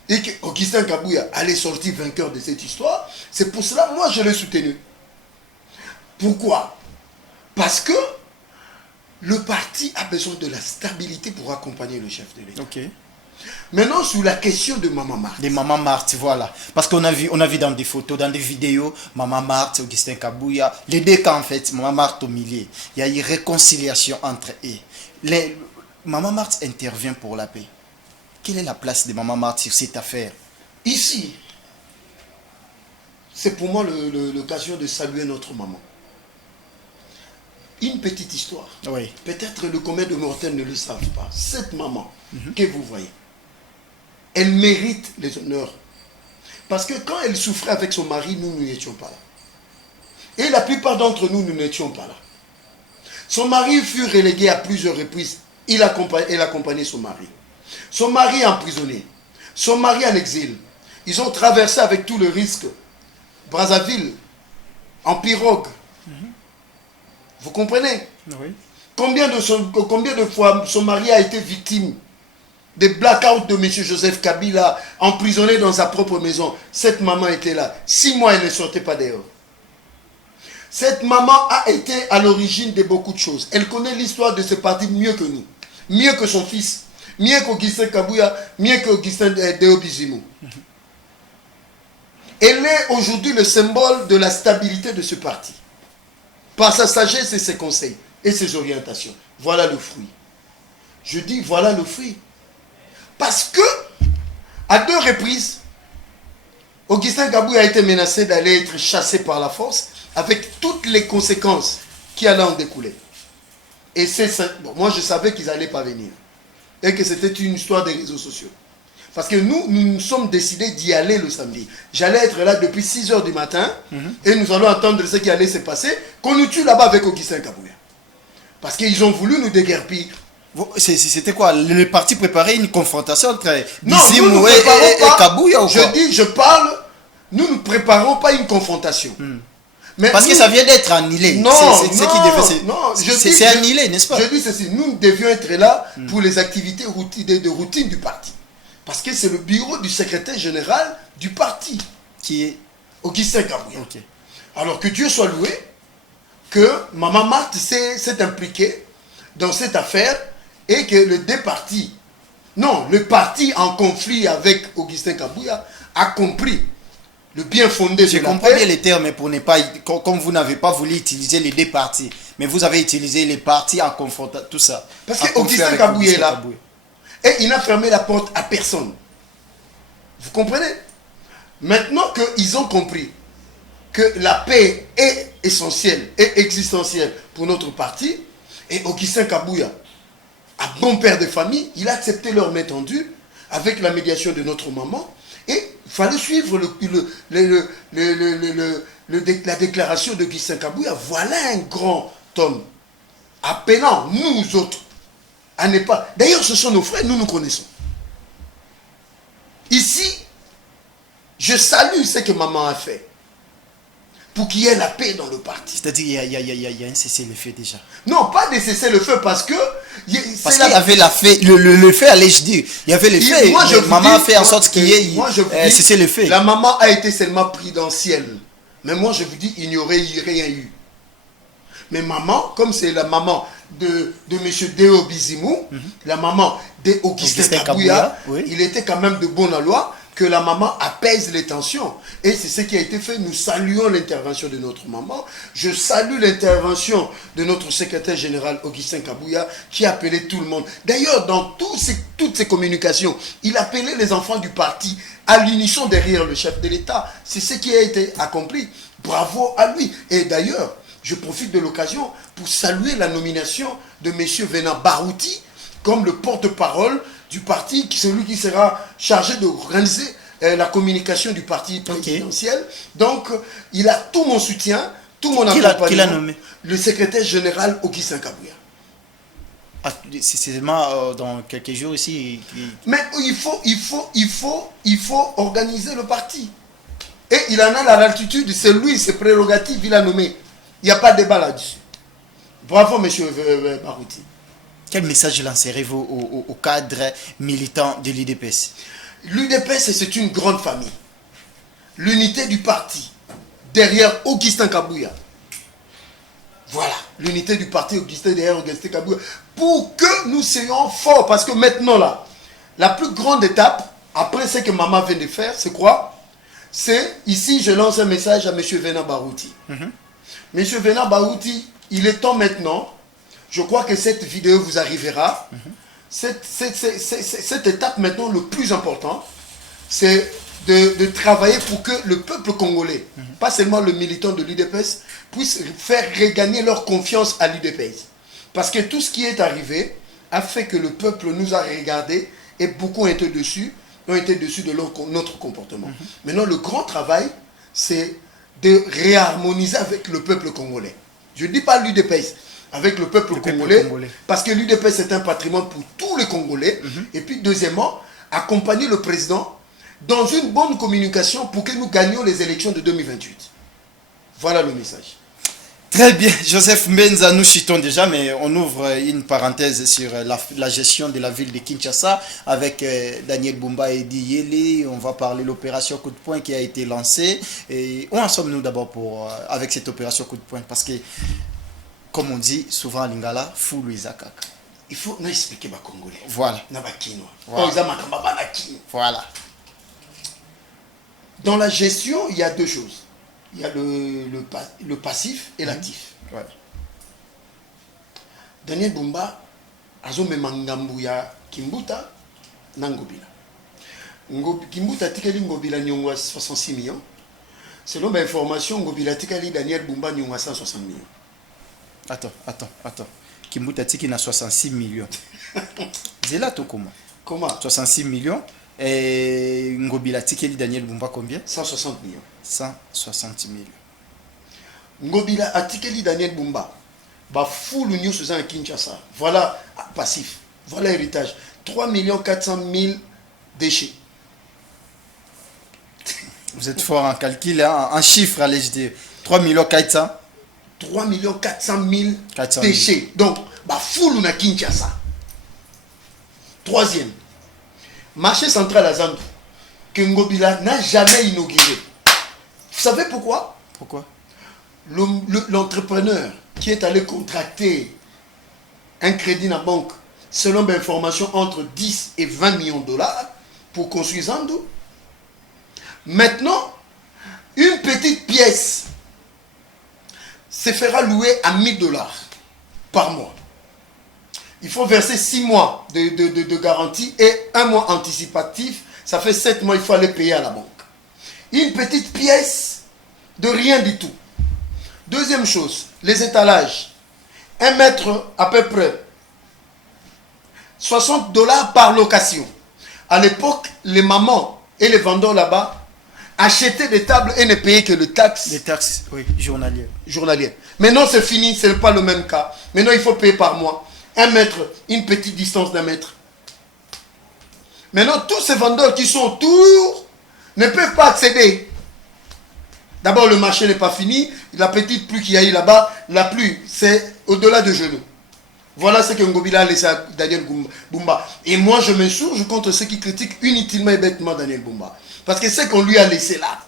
et qu'Augustin Kabouya allait sortir vainqueur de cette histoire. C'est pour cela, moi, je l'ai soutenu. Pourquoi? Parce que le parti a besoin de la stabilité pour accompagner le chef de l'État. Maintenant, sur la question de Maman Marthe. De Maman Marthe, voilà. Parce qu'on a vu dans des photos, dans des vidéos, Maman Marthe, Augustin Kabouya, les deux cas en fait, Maman Marthe au milieu. Il y a eu réconciliation entre eux. Maman Marthe intervient pour la paix. Quelle est la place de Maman Marthe sur cette affaire? Ici, c'est pour moi l'occasion de saluer notre maman. Une petite histoire. Oui. Peut-être le commun de mortels ne le savent pas. Cette maman que vous voyez, elle mérite les honneurs. Parce que quand elle souffrait avec son mari, nous n'étions pas là. Et la plupart d'entre nous n'étions pas là. Son mari fut relégué à plusieurs reprises. Elle accompagnait son mari. Son mari emprisonné. Son mari en exil. Ils ont traversé avec tout le risque Brazzaville, en pirogue. Vous comprenez? Oui. Combien de fois son mari a été victime des blackouts de M. Joseph Kabila, emprisonné dans sa propre maison? Cette maman était là. 6 mois, elle ne sortait pas dehors. Cette maman a été à l'origine de beaucoup de choses. Elle connaît l'histoire de ce parti mieux que nous. Mieux que son fils. Mieux qu'Augustin Kabouya. Mieux qu'Augustin Deobizimou. Elle est aujourd'hui le symbole de la stabilité de ce parti. Par sa sagesse et ses conseils et ses orientations. Voilà le fruit. Je dis voilà le fruit. Parce que, à 2 reprises, Augustin Kabouya a été menacé d'aller être chassé par la force avec toutes les conséquences qui allaient en découler. Et moi je savais qu'ils n'allaient pas venir. Et que c'était une histoire des réseaux sociaux. Parce que nous sommes décidés d'y aller le samedi. J'allais être là depuis 6 h du matin et nous allons attendre ce qui allait se passer, qu'on nous tue là-bas avec Augustin Kabouya. Parce qu'ils ont voulu nous déguerpir. C'était quoi? Le parti préparait une confrontation entre Bizimou et Kabouya ou quoi? Je parle, nous ne préparons pas une confrontation. Mais parce que ça vient d'être annulé. C'est annulé, n'est-ce pas? Je dis ceci, nous devions être là pour les activités de routine du parti. Parce que c'est le bureau du secrétaire général du parti. Qui est Augustin Kabouya. Ok. Alors que Dieu soit loué, que Maman Marthe s'est impliquée dans cette affaire et que le parti en conflit avec Augustin Kabouya a compris le bien fondé de la paix. Je comprends bien les termes, mais pour ne pas, comme vous n'avez pas voulu utiliser les deux partis, mais vous avez utilisé les partis en confrontant tout ça. Parce que Augustin Kabouya est là et il n'a fermé la porte à personne. Vous comprenez? Maintenant qu'ils ont compris que la paix est essentielle et existentielle pour notre parti, et Augustin Kabouya, un bon père de famille, il a accepté leur main tendue avec la médiation de notre maman, et il fallait suivre la déclaration d'Augustin Kabouya. Voilà un grand homme, appelant nous autres à ne pas... D'ailleurs, ce sont nos frères, nous nous connaissons. Ici, je salue ce que maman a fait pour qu'il y ait la paix dans le parti. C'est-à-dire il y a un cessez-le-feu déjà. Non, pas de cessez-le-feu parce que... Parce qu'il y avait le feu, allais-je dire. Il y avait le feu. Maman a fait en sorte qu'il y ait cessez-le-feu. La maman a été seulement prudentielle. Mais moi, je vous dis, il n'y aurait rien eu. Mais maman, comme c'est la maman de M. Deo Bizimou, la maman d'Augustin Kabouya, oui. Il était quand même de bonne loi que la maman apaise les tensions. Et c'est ce qui a été fait. Nous saluons l'intervention de notre maman. Je salue l'intervention de notre secrétaire général Augustin Kabouya qui appelait tout le monde. D'ailleurs, dans toutes ces communications, il appelait les enfants du parti à l'unisson derrière le chef de l'État. C'est ce qui a été accompli. Bravo à lui. Et d'ailleurs, je profite de l'occasion pour saluer la nomination de M. Venant Barouti comme le porte-parole du parti, celui qui sera chargé d'organiser la communication du parti présidentiel. Okay. Donc, il a tout mon soutien, tout mon accompagnement. Qui l'a nommé? Le secrétaire général Augustin Kabouya. Ah, c'est seulement dans quelques jours ici. Mais il faut organiser le parti. Et il en a la latitude, c'est lui, ses prérogatives, il a nommé. Il n'y a pas de débat là-dessus. Bravo, M. Barouti. Quel message lancerez-vous au cadre militant de l'UDPS? L'UDPS, c'est une grande famille. L'unité du parti, derrière Augustin Kabouya. Voilà, l'unité du parti derrière Augustin Kabouya. Pour que nous soyons forts, parce que maintenant, là, la plus grande étape, après ce que maman vient de faire, c'est quoi? C'est, ici, je lance un message à M. Venant Barouti. Monsieur Venant Barouti, il est temps maintenant, je crois que cette vidéo vous arrivera. Cette étape maintenant, le plus important, c'est de travailler pour que le peuple congolais, pas seulement le militant de l'UDPS, puisse faire regagner leur confiance à l'UDPS. Parce que tout ce qui est arrivé a fait que le peuple nous a regardé et beaucoup ont été dessus de notre comportement. Maintenant, le grand travail, c'est de réharmoniser avec le peuple congolais. Je ne dis pas l'UDPS, avec le peuple congolais, parce que l'UDPS est un patrimoine pour tous les Congolais. Et puis, deuxièmement, accompagner le président dans une bonne communication pour que nous gagnions les élections de 2028. Voilà le message. Très bien, Joseph Mbenza, nous chutons déjà, mais on ouvre une parenthèse sur la gestion de la ville de Kinshasa avec Daniel Bumba et Edi Yele. On va parler de l'opération coup de poing qui a été lancée. Et où en sommes-nous d'abord avec cette opération coup de poing? Parce que, comme on dit souvent à Lingala, fou Louisa Kaka. Il faut nous expliquer aux Congolais. Voilà. Voilà. Dans la gestion, il y a deux choses. Il y a le passif et l'actif. Ouais. Daniel Bumba, azome mangambu ya Kimbuta, Nangobila. Kimbuta tikeli Ngobila nyongwa 66 millions. Selon mes informations, Ngobila tikeli Daniel Bumba nyongwa 160 millions. Attends. Kimbuta tikeli na 66 millions. C'est là tout comment? 66 millions. Et Ngobila tikeli Daniel Bumba combien? 160 millions. 160 millions. Ngobila atikeli Daniel Bumba. Ba fou l'union sous un Kinshasa. Voilà passif. Voilà héritage. 3 400 000 déchets. Vous êtes fort en calcul, hein? En chiffres, allez-je dire. 3 400 000 déchets. Donc, ba fou l'una Kinshasa. Troisième. marché central à Zandou, que Ngobila n'a jamais inauguré. Vous savez pourquoi? Pourquoi? L'entrepreneur qui est allé contracter un crédit dans la banque, selon mes informations, entre 10 et 20 millions de dollars pour construire Zandou. Maintenant, une petite pièce se fera louer à 1000 dollars par mois. Il faut verser 6 mois de garantie et 1 mois anticipatif. Ça fait 7 mois, il faut aller payer à la banque. Une petite pièce de rien du tout. Deuxième chose, les étalages. 1 mètre à peu près 60 dollars par location. À l'époque, les mamans et les vendeurs là-bas achetaient des tables et ne payaient que les taxes. Les taxes, oui, journalières. Maintenant, c'est fini, ce n'est pas le même cas. Maintenant, il faut payer par mois. 1 mètre, une petite distance d'1 mètre. Maintenant, tous ces vendeurs qui sont autour ne peuvent pas accéder. D'abord, le marché n'est pas fini. La petite pluie qu'il y a eu là-bas, la pluie, c'est au-delà de genoux. Voilà ce que Ngobila a laissé à Daniel Bumba. Et moi, je m'insurge contre ceux qui critiquent inutilement et bêtement Daniel Bumba. Parce que c'est qu'on lui a laissé là.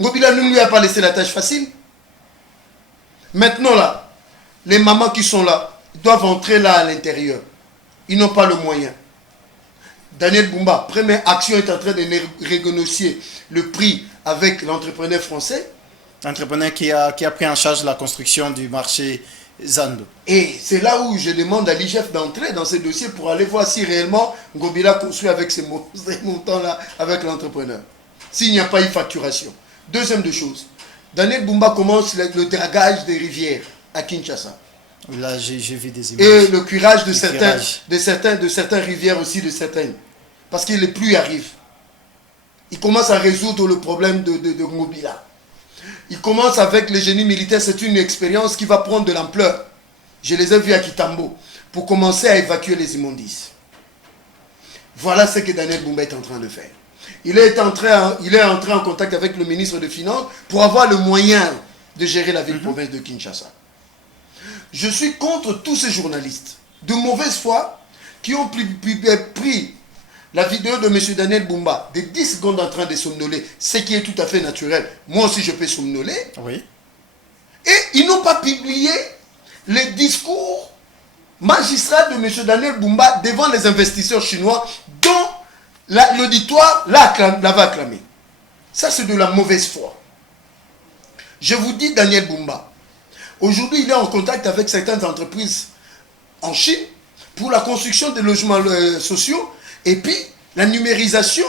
Ngobila ne lui a pas laissé la tâche facile. Maintenant, là, les mamans qui sont là doivent entrer là à l'intérieur. Ils n'ont pas le moyen. Daniel Bumba, première action, est en train de renégocier le prix avec l'entrepreneur français. L'entrepreneur qui a pris en charge la construction du marché Zandou. Et c'est là où je demande à l'IGF d'entrer dans ce dossier pour aller voir si réellement Ngobila construit avec ces montants-là avec l'entrepreneur. S'il n'y a pas eu facturation. Deuxième de choses, Daniel Bumba commence le dragage des rivières à Kinshasa. Là, j'ai vu des images. Et le curage de certaines rivières aussi, de certaines. Parce que les pluies arrivent. Il commence à résoudre le problème de Ngobila. Il commence avec les génies militaires. C'est une expérience qui va prendre de l'ampleur. Je les ai vus à Kitambo pour commencer à évacuer les immondices. Voilà ce que Daniel Bumba est en train de faire. Il est entré en contact avec le ministre des Finances pour avoir le moyen de gérer la ville-province de Kinshasa. Je suis contre tous ces journalistes de mauvaise foi qui ont pris la vidéo de M. Daniel Bumba de 10 secondes en train de somnoler, ce qui est tout à fait naturel. Moi aussi, je peux somnoler. Oui. Et ils n'ont pas publié les discours magistrats de M. Daniel Bumba devant les investisseurs chinois dont l'auditoire l'avait acclamé. Ça, c'est de la mauvaise foi. Je vous dis, Daniel Bumba, aujourd'hui, il est en contact avec certaines entreprises en Chine pour la construction des logements sociaux et puis la numérisation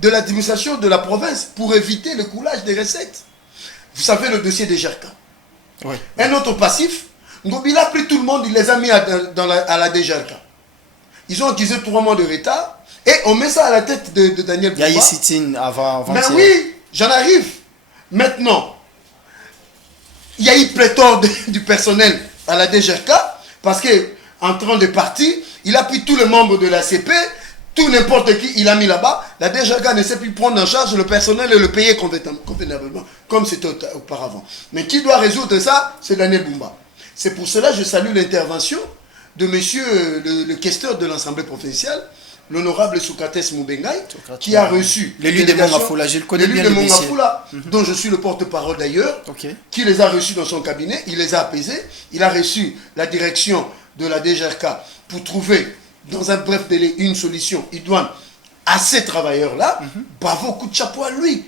de l'administration de la province pour éviter le coulage des recettes. Vous savez le dossier des Jerka. Oui. Un autre passif, Ngobila a pris tout le monde, il les a mis à la DGRK. Ils ont accusé 3 mois de retard et on met ça à la tête de Daniel Bumba. Il y a eu sit-in avant. Mais oui, j'en arrive. Maintenant, il y a eu pléthore du personnel à la DGRK parce que en train de partir, il a pris tous les membres de la CP, tout n'importe qui il a mis là-bas. La DGRK ne sait plus prendre en charge le personnel et le payer convenablement, comme c'était auparavant. Mais qui doit résoudre ça? C'est Daniel Bumba. C'est pour cela que je salue l'intervention de monsieur le questeur de l'Assemblée provinciale, l'honorable Socrates Moubengaï, qui a reçu l'élu de Mongafula, je le connais bien, l'élu de Mongafula, dont je suis le porte-parole d'ailleurs, qui les a reçus dans son cabinet, il les a apaisés, il a reçu la direction de la DGRK pour trouver dans un bref délai une solution idoine à ces travailleurs-là. Bravo, coup de chapeau à lui.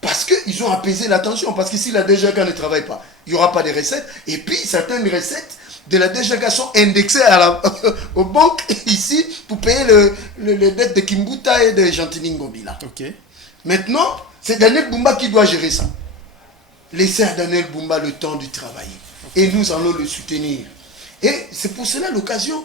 Parce qu'ils ont apaisé la tension. Parce que si la DGRK ne travaille pas, il n'y aura pas de recettes. Et puis, certaines recettes de la DGRK sont indexées aux banques ici pour payer les dettes de Kimbuta et de Gentini Ngobila. Maintenant, c'est Daniel Bumba qui doit gérer ça. Laissez à Daniel Bumba le temps de travailler. Et nous allons le soutenir. Et c'est pour cela l'occasion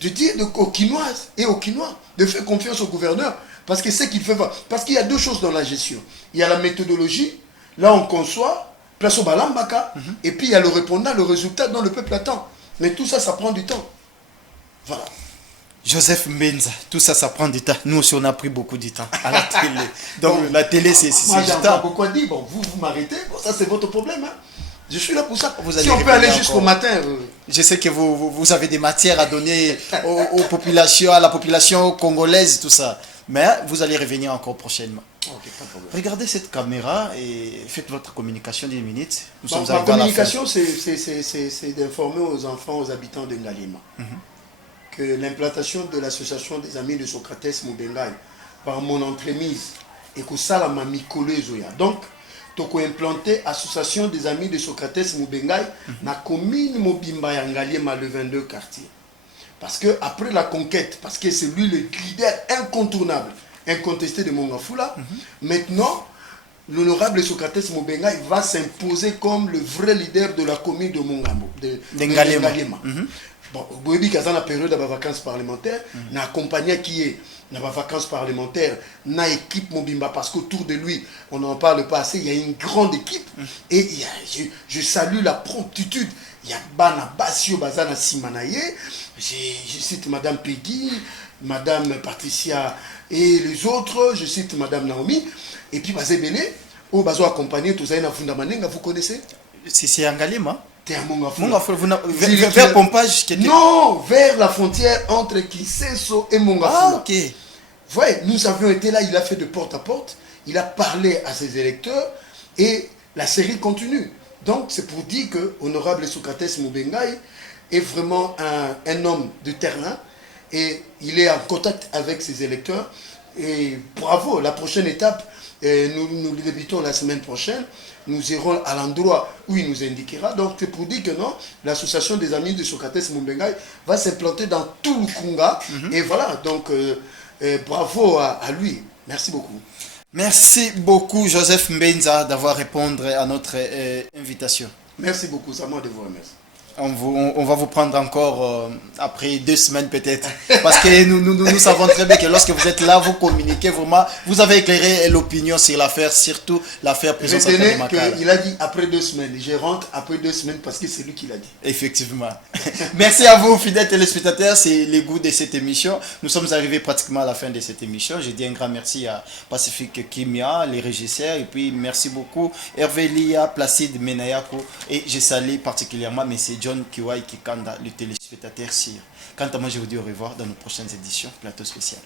de dire aux Quinoises et aux Quinois de faire confiance au gouverneur. Parce que c'est qu'il fait voir. Parce qu'il y a 2 choses dans la gestion. Il y a la méthodologie, là on conçoit, place au balambaka, et puis il y a le répondant, le résultat dont le peuple attend. Mais tout ça, ça prend du temps. Voilà. Joseph Mbenza, tout ça, ça prend du temps. Nous aussi, on a pris beaucoup de temps à la télé. Donc la télé, c'est du temps. Moi, j'ai encore beaucoup à dire. Bon, vous m'arrêtez. Bon, ça, c'est votre problème. Hein. Je suis là pour ça. Si on peut aller jusqu'au matin. Je sais que vous avez des matières à donner aux populations, à la population congolaise, tout ça. Mais vous allez revenir encore prochainement. Okay, pas de problème. Regardez cette caméra et faites votre communication d'une minute. Ma communication, c'est d'informer aux enfants, aux habitants de Ngalima, que l'implantation de l'association des amis de Socrates Mubengai par mon entremise et que ça la mamikolo ezoya. Donc, toko implanté association des amis de Socrates Mubengai na commune Mobimba ya Ngalima le 22 quartier. Parce que après la conquête, parce que c'est lui le leader incontournable, incontesté de Mongafula, maintenant l'honorable Socrates Mubengai va s'imposer comme le vrai leader de la commune de Mongambo, de Ngalima. Bon, Boebi Kazan la période de vacances parlementaires, n'a accompagné qui est dans les vacances parlementaires, na équipe Mobimba, parce qu'autour de lui, on n'en parle pas assez, il y a une grande équipe. Et je salue la promptitude. Il y a Bana Basio Bazana Simanaye, je cite Madame Peggy, Madame Patricia et les autres, je cite Madame Naomi, et puis Bazebele, au Bazo accompagné, tout ça, vous connaissez? C'est Ngalima. Vers Pompage. Non, vers la frontière entre Kiseso et Mongafula. Ah, ok. Vous voyez, nous avions été là, il a fait de porte à porte, il a parlé à ses électeurs et la série continue. Donc, c'est pour dire que Honorable Socrates Mubengai est vraiment un homme de terrain et il est en contact avec ses électeurs. Et bravo, la prochaine étape, nous débutons la semaine prochaine. Nous irons à l'endroit où il nous indiquera. Donc, c'est pour dire que non, l'association des amis de Socrates Mubengai va s'implanter dans tout le Kunga. Et voilà, donc, bravo à lui. Merci beaucoup. Merci beaucoup, Joseph Mbenza, d'avoir répondu à notre invitation. Merci beaucoup, c'est à moi de vous remercier. On va vous prendre encore après 2 semaines peut-être. Parce que nous savons très bien que lorsque vous êtes là, vous communiquez vraiment. Vous avez éclairé l'opinion sur l'affaire, surtout l'affaire prison Santa Makala. Il a dit après 2 semaines. Je rentre après 2 semaines parce que c'est lui qui l'a dit. Effectivement. Merci à vous, fidèles téléspectateurs. C'est le goût de cette émission. Nous sommes arrivés pratiquement à la fin de cette émission. Je dis un grand merci à Pacifique Kimia, les régisseurs. Et puis merci beaucoup Hervé Lia, Placide Menayako. Et je salue particulièrement M. John Kiwai Kikanda, le téléspectateur Sire. Quant à moi, je vous dis au revoir dans nos prochaines éditions, plateau spécial.